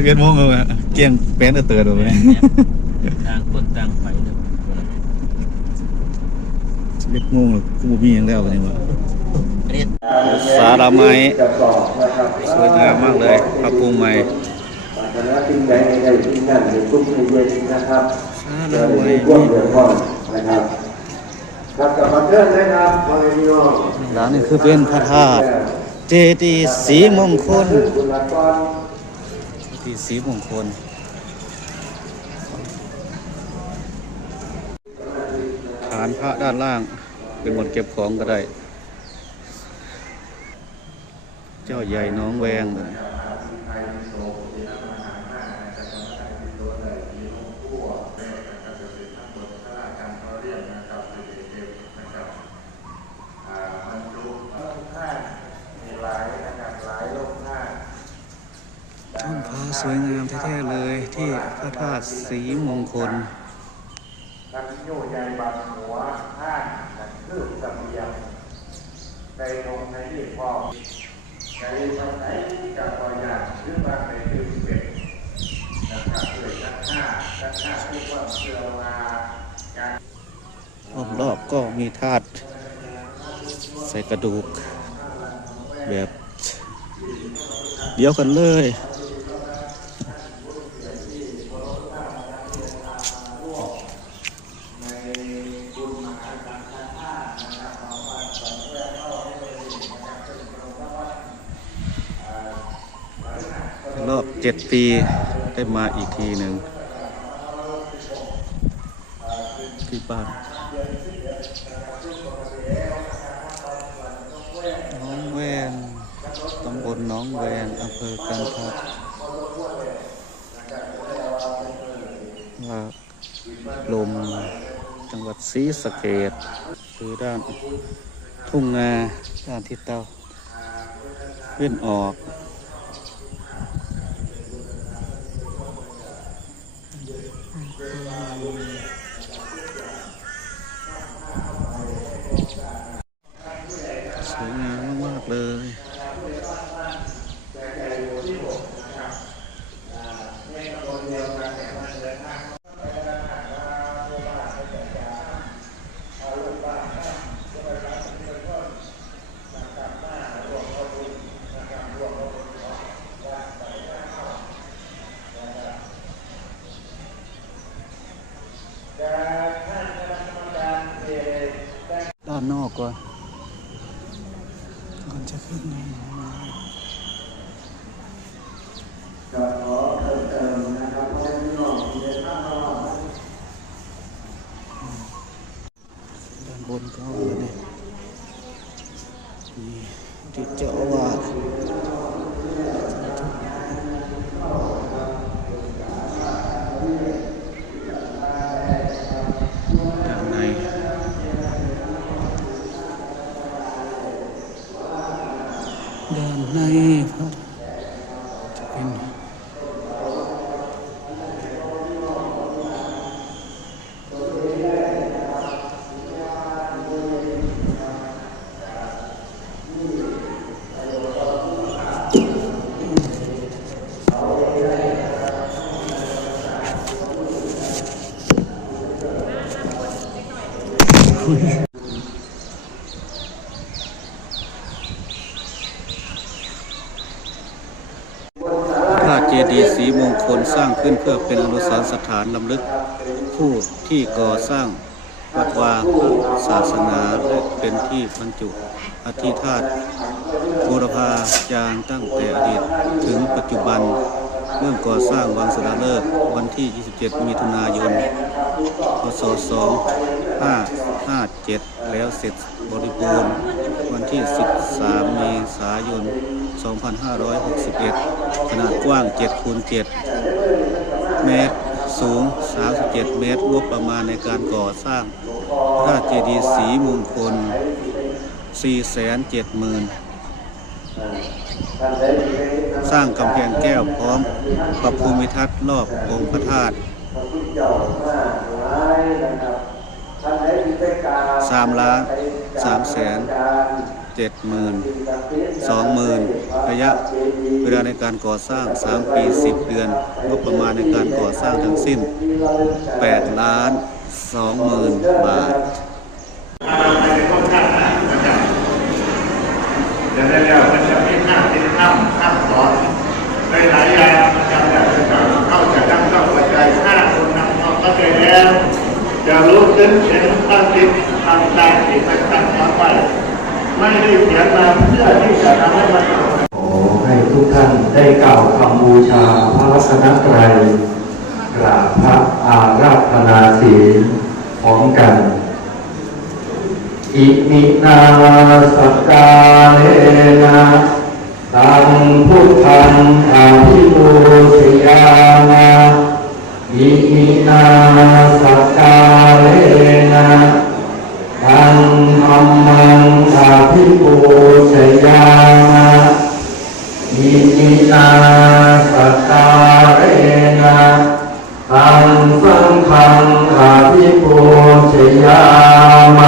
สิบเอ็ดโมงเลยเกี่ยงแป้นเตือนเลย ต่างคนต่างไปเลยสิบเอ็ดโมงเลยกูบ่มีอย่างแล้วกันนี่ว่าเรียนสาราไม้จะสอบนะครับสวยงามมากเลยปรับปรุงใหม่ปรารถนาสิ่งใดในใดสิ่งนั้นในทุกในเย็นนะครับสาเดี๋รายวไม้มีพวกเดือดร้อนนะครับครับกับมาเชิญนะครับมาเลยพี่น้องหลังนี่คือเป็นพระธาตุเจดีย์สีมงคลคุณละกร สีมงคลฐานพระด้านล่าง เป็นหมดเก็บของก็ได้ เจ้าใหญ่น้องแวงเลย ท้องฟ้า สวยงามแท้ๆเลยที่พระธาตุสีมงคลนักโยใหญ่บางหัวห้างนักคืบสำเนียงในตรงในที่พ่อในทางไหนกับตัวอย่างหรือบางในคือเป็ดนะครับเลยนักหน้านักหน้าที่ว่าเชื่อมาการรอบๆก็มีธาตุใส่กระดูกแบบเดียวกันเลย รอบเจ็ดปีได้มาอีกทีหนึ่งที่บ้านน้องแวนตำบลน้องแวนอำเภอกันทัดว่าลมจังหวัดศรีสะเกดคือด้านทุ่งนาด้านทิศเตาเว้นออก สวยงามมาก ๆ เลย ด้านนอ กว่าก่อนจะขึ้นนะขอเติมเติมนะครับเพราะว่าพี่น้องมีท่าเข้ามา ด้านบนก็นี่นี่ที่เจ้าอาวาสด้านในด้านในพระจะเป็น คุยพระธาตุเจดีย์สีมงคลสร้างขึ้นเพื่อเป็นอนุสรณ์สถานลำลึก ผู้ที่ก่อสร้างวัดวาศาสนาและเป็นที่บรรจุอธิธาตุบูรพาจารย์ตั้งแต่อดีตถึงปัจจุบัน เริ่มก่อสร้างวังสระเลิกษ์วันที่ 27 มิถุนายน พศ 2557 แล้วเสร็จบริบูรณ์วันที่ 13 เมษายน 2561 ขนาดกว้าง7คูณ7 เมตร สูง 37 เมตร งบประมาณในการก่อสร้างพระเจดีย์สีมงคล 470,000 สร้างกำแพงแก้วพร้อมปรับภูมิทัศน์รอบองค์พระธาตุสามล้านสามแสนเจ็ดหมื่นสองหมื่นระยะเวลาในการก่อสร้างสามปีสิบเดือนงบประมาณในการก่อสร้างทั้งสิ้นแปดล้านสองหมื่นบาทจะได้แล้วมันจะมีห้าสิ บห้าห้าสอนในหลายอย่างจำได้จะเข้าจะตั้งเข้าปัจจัยห้าคนนำเข้าเข้าใจแล้วจะรู้ถึงเห็นพระสิทธิ์ทำตามที่ไปตั้งเอาไว้ไม่ได้เขียนมาเพื่อที่จะทำให้มันขอให้ทุกท่านได้กล่าวคำบูชาพระรัตนตรัยกราบพระอาราธนาศีลพร้อมกันอิมินาสกกาเลนะ ตังพุทธังอาภิปูชยามาอิมินาสกกาเลนะตังธรรมังอาภิปูชยามาอิมินาสกการะนะตังสังฆังอาภิปูชยามา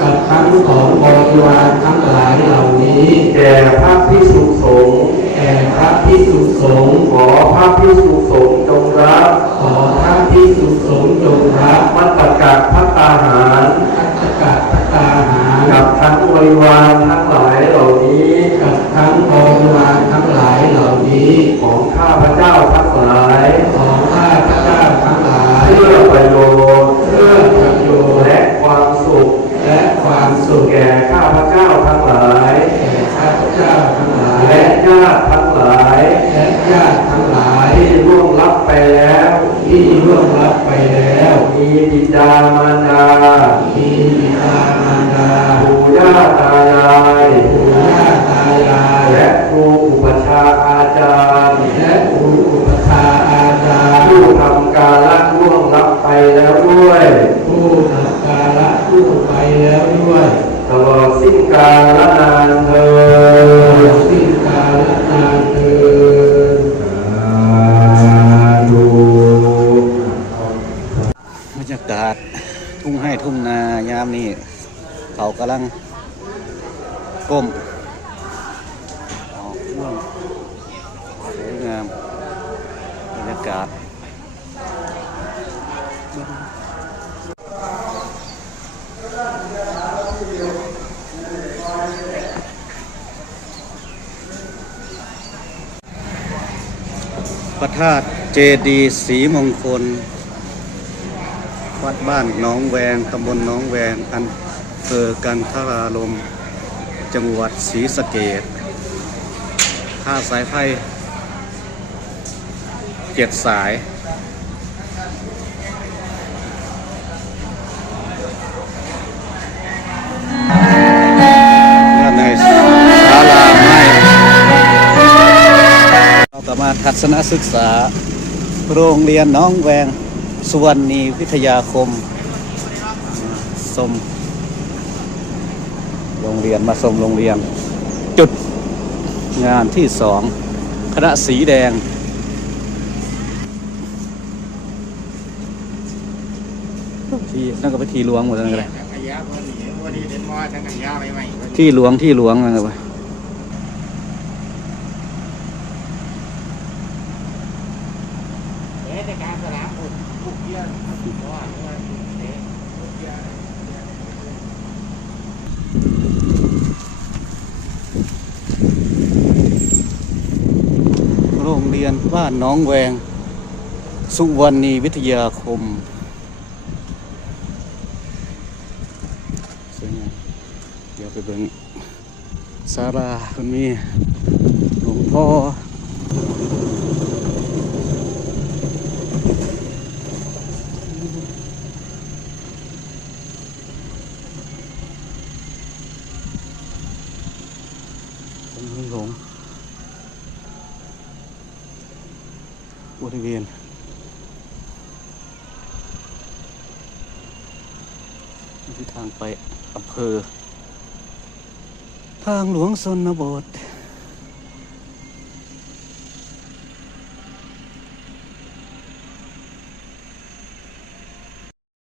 กับทั้งของบริวารทั้งหลายเหล่านี้แก่พระพิสุสงฆ์แก่พระพิสุสงฆ์ขอพระพิสุสงฆ์จงรับ ขอพระพิสุสงฆ์จงรับมัตตกัดพัตตาหารมัตตกัดพัตตาหารกับทั้งบริวารทั้งหลายเหล่านี้กับทั้งบริวารทั้งหลายเหล่านี้ของข้าพระเจ้าทั้งหลายของข้าพระเจ้าทั้งหลายเพื่อประโยชน์เพื่อป สุแก่ข้าพเจ้าทั้งหลายแก่ข้าพเจ้าทั้งหลาย และญาติทั้งหลายและญาติทั้งหลายที่ร่วงรับไปแล้วที่ร่วงรับไปแล้ว มีบิดามารดา มีบิดามารดาปู่ย่า พระธาตุเจดีสีมงคล วัดบ้านน้องแวงตำบลน้องแวงอันเภอกันทรารม จังหวัดศรีสะเกดผ้าสายไฟเจ็ดสาย ทัศนศึกษา โรงเรียนน้องแวงสุวรรณีวิทยาคมสมโรงเรียนมาสมโรงเรียน จุดงานที่สองคณะสีแดงที่นั่นก็ไปทีหลวงหมดแล้วกันเลยขยะวันนี้วันนี้เด่นมอทั้งขยะใหม่ๆที่หลวงที่หลวงนั่นก็ไปเอ๊ะในการสนามบุ กบุกเยี่ยมเพราะว่าเพราะว่าเอ๊ะบุกเยี่ยมโรงเรียนบ้านน้องแวง สุวรรณีวิทยาคมสวยงามเดี๋ยวไปเบิ่งศาลาคุณมีหลวงพ่อเป็นเมืองหลวง บ ริเวณ นี่คือทางไปอำเภอ ทางหลวงสนบท